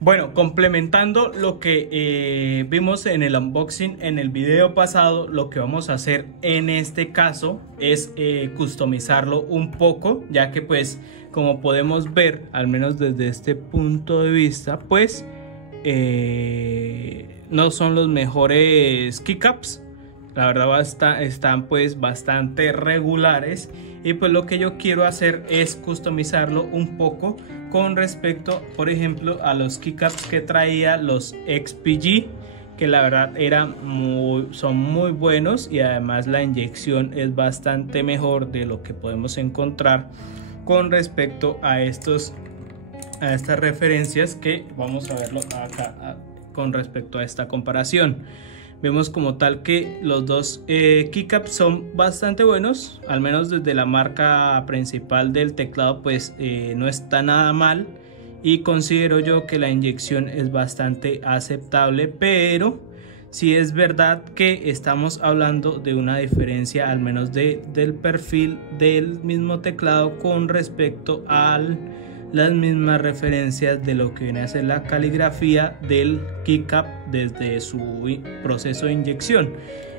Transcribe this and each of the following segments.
Bueno, complementando lo que vimos en el unboxing en el video pasado, lo que vamos a hacer en este caso es customizarlo un poco, ya que pues como podemos ver, al menos desde este punto de vista, pues no son los mejores keycaps. La verdad están pues bastante regulares, y pues lo que yo quiero hacer es customizarlo un poco con respecto, por ejemplo, a los keycaps que traía los XPG, que la verdad son muy buenos, y además la inyección es bastante mejor de lo que podemos encontrar con respecto a estas referencias, que vamos a verlo acá con respecto a esta comparación. Vemos como tal que los dos keycaps son bastante buenos, al menos desde la marca principal del teclado pues no está nada mal, y considero yo que la inyección es bastante aceptable, pero sí es verdad que estamos hablando de una diferencia al menos del perfil del mismo teclado con respecto a las mismas referencias de lo que viene a ser la caligrafía del keycap desde su proceso de inyección.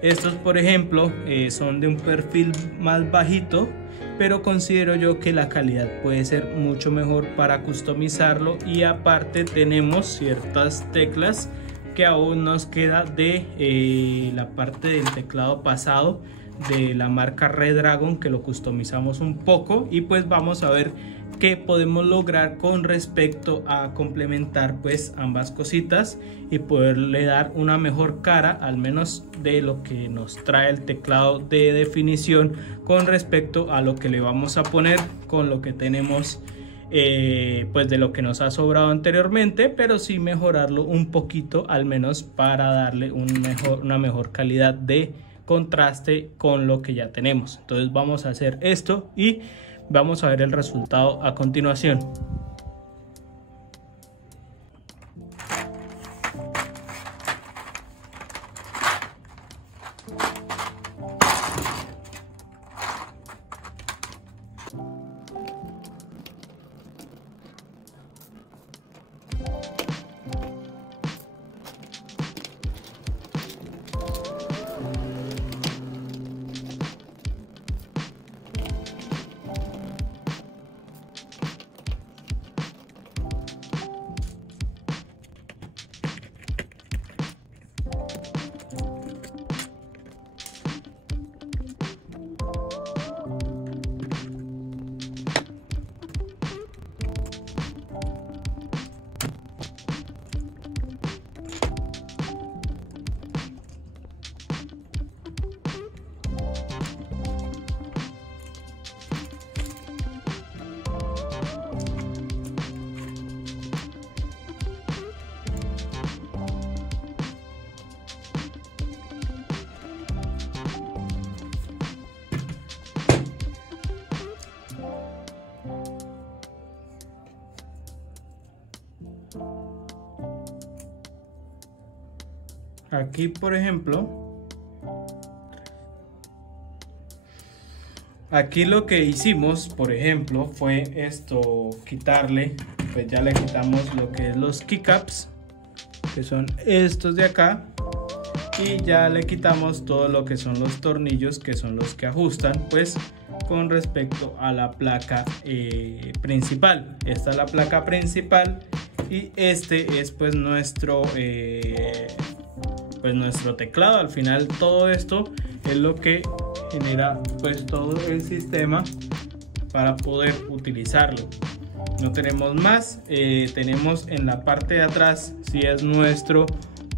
Estos, por ejemplo, son de un perfil más bajito, pero considero yo que la calidad puede ser mucho mejor para customizarlo, y aparte tenemos ciertas teclas que aún nos queda de la parte del teclado pasado de la marca Redragon, que lo customizamos un poco, y pues vamos a ver qué podemos lograr con respecto a complementar pues ambas cositas y poderle dar una mejor cara, al menos de lo que nos trae el teclado de definición, con respecto a lo que le vamos a poner con lo que tenemos pues de lo que nos ha sobrado anteriormente, pero sí mejorarlo un poquito, al menos para darle una mejor calidad de contraste con lo que ya tenemos. Entonces vamos a hacer esto y vamos a ver el resultado a continuación. Aquí, por ejemplo, aquí lo que hicimos, por ejemplo, fue esto, quitarle, pues ya le quitamos lo que es los keycaps, que son estos de acá, y ya le quitamos todo lo que son los tornillos, que son los que ajustan pues con respecto a la placa principal. Esta es la placa principal, y este es pues nuestro teclado. Al final todo esto es lo que genera pues todo el sistema para poder utilizarlo. No tenemos más. Tenemos en la parte de atrás, si es nuestro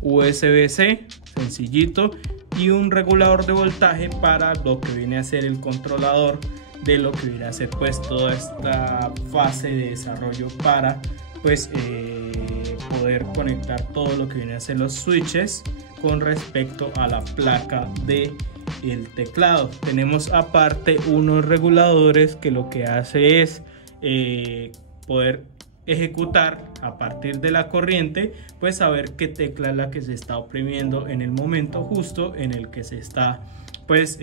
USB-C sencillito, y un regulador de voltaje para lo que viene a ser el controlador de lo que viene a ser pues toda esta fase de desarrollo para pues poder conectar todo lo que viene a ser los switches con respecto a la placa de el teclado. Tenemos aparte unos reguladores que lo que hace es poder ejecutar a partir de la corriente, pues saber qué tecla es la que se está oprimiendo en el momento justo en el que se está pues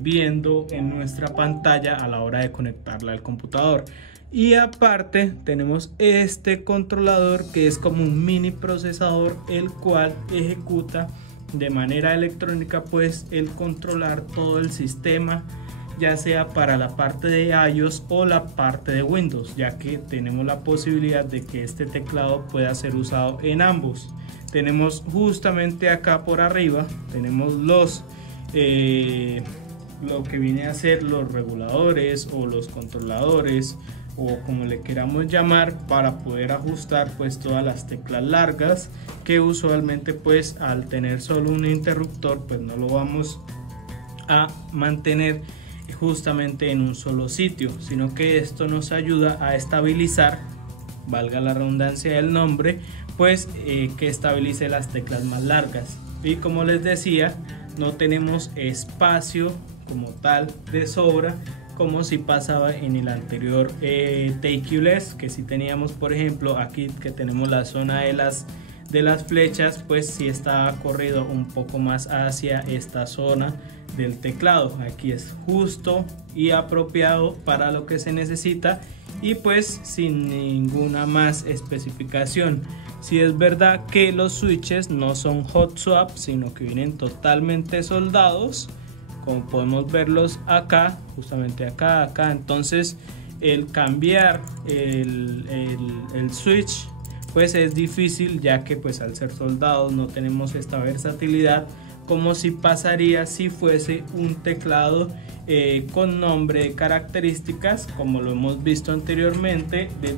viendo en nuestra pantalla a la hora de conectarla al computador. Y aparte tenemos este controlador que es como un mini procesador, el cual ejecuta de manera electrónica pues el controlar todo el sistema, ya sea para la parte de iOS o la parte de Windows, ya que tenemos la posibilidad de que este teclado pueda ser usado en ambos. Tenemos justamente acá por arriba, tenemos los lo que viene a ser los reguladores o los controladores, o como le queramos llamar, para poder ajustar pues todas las teclas largas, que usualmente pues al tener solo un interruptor pues no lo vamos a mantener justamente en un solo sitio, sino que esto nos ayuda a estabilizar, valga la redundancia del nombre, pues que estabilice las teclas más largas. Y como les decía, no tenemos espacio como tal de sobra, como si pasaba en el anterior TQLess, que si teníamos, por ejemplo, aquí que tenemos la zona de las flechas, pues si está corrido un poco más hacia esta zona del teclado. Aquí es justo y apropiado para lo que se necesita, y pues sin ninguna más especificación. Si es verdad que los switches no son hot swap, sino que vienen totalmente soldados, como podemos verlos acá, justamente acá. Entonces el cambiar el switch pues es difícil, ya que pues al ser soldados no tenemos esta versatilidad como si pasaría si fuese un teclado con nombre de características, como lo hemos visto anteriormente, de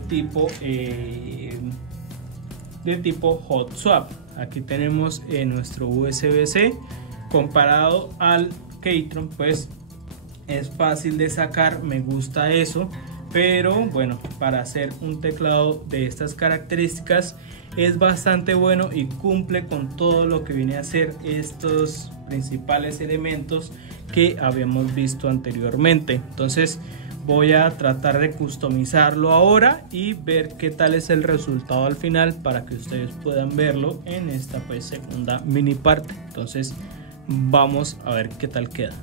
tipo hot swap. Aquí tenemos nuestro USB-C comparado al Keytron, pues es fácil de sacar, me gusta eso, pero bueno, para hacer un teclado de estas características es bastante bueno y cumple con todo lo que viene a ser estos principales elementos que habíamos visto anteriormente. Entonces voy a tratar de customizarlo ahora y ver qué tal es el resultado al final, para que ustedes puedan verlo en esta pues segunda mini parte. Entonces vamos a ver qué tal queda.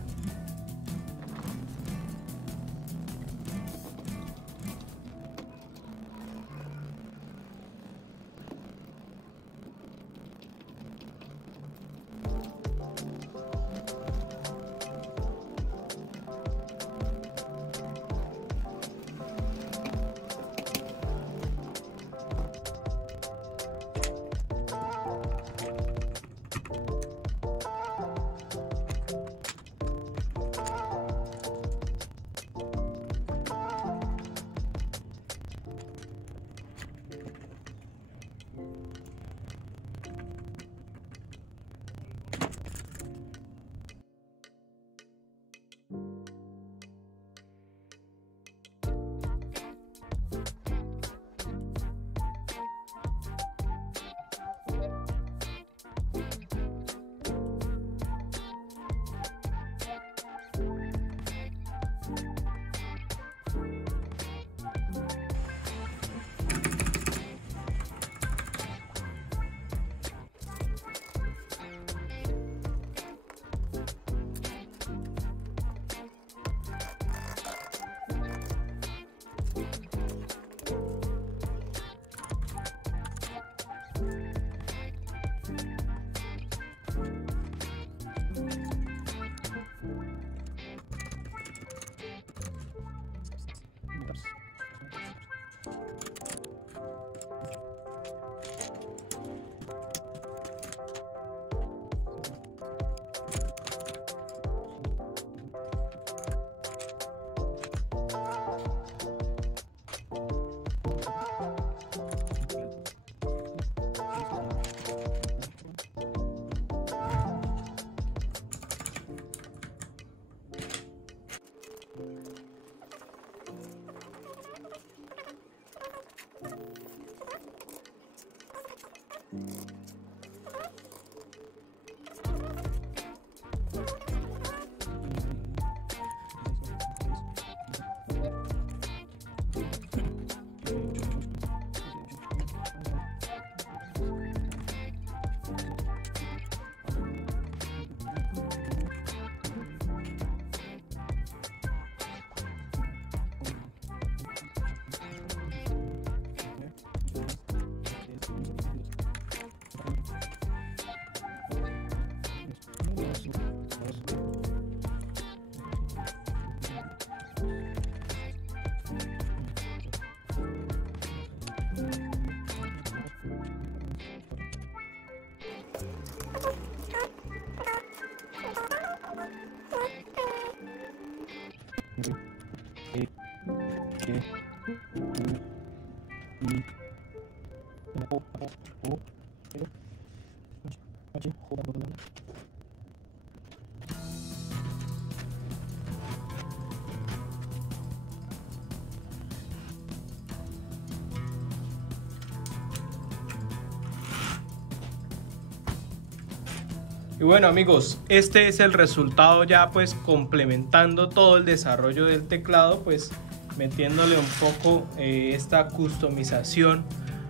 Y bueno amigos, este es el resultado ya pues complementando todo el desarrollo del teclado, pues metiéndole un poco esta customización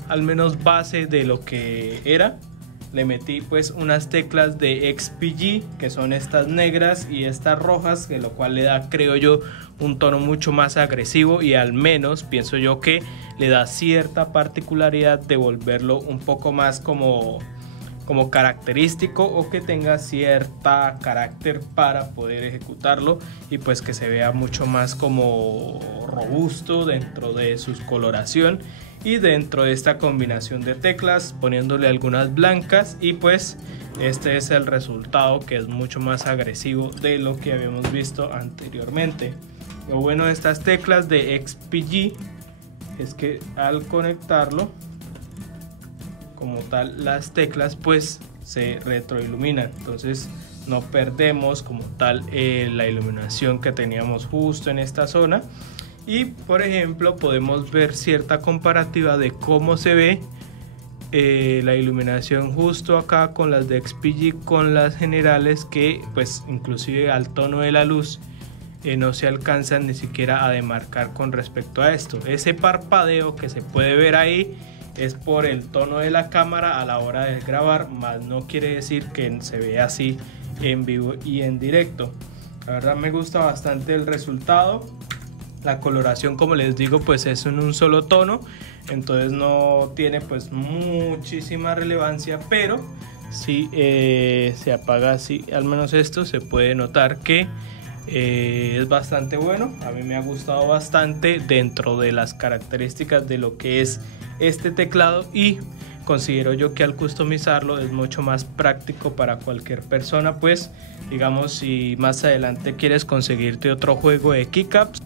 al menos base de lo que era. Le metí pues unas teclas de XPG que son estas negras y estas rojas, que lo cual le da, creo yo, un tono mucho más agresivo y al menos pienso yo que le da cierta particularidad de volverlo un poco más como característico, o que tenga cierta carácter para poder ejecutarlo y pues que se vea mucho más como robusto dentro de su coloración y dentro de esta combinación de teclas, poniéndole algunas blancas, y pues este es el resultado, que es mucho más agresivo de lo que habíamos visto anteriormente. Lo bueno de estas teclas de XPG es que al conectarlo como tal, las teclas pues se retroiluminan, entonces no perdemos como tal la iluminación que teníamos justo en esta zona. Y por ejemplo podemos ver cierta comparativa de cómo se ve la iluminación justo acá con las de XPG con las generales, que pues inclusive al tono de la luz no se alcanzan ni siquiera a demarcar con respecto a esto. Ese parpadeo que se puede ver ahí es por el tono de la cámara a la hora de grabar, más no quiere decir que se vea así en vivo y en directo. La verdad me gusta bastante el resultado. La coloración, como les digo, pues es en un solo tono, entonces no tiene pues muchísima relevancia, pero si se apaga así, al menos esto, se puede notar que es bastante bueno. A mí me ha gustado bastante dentro de las características de lo que es este teclado, y considero yo que al customizarlo es mucho más práctico para cualquier persona. Pues digamos, si más adelante quieres conseguirte otro juego de keycaps,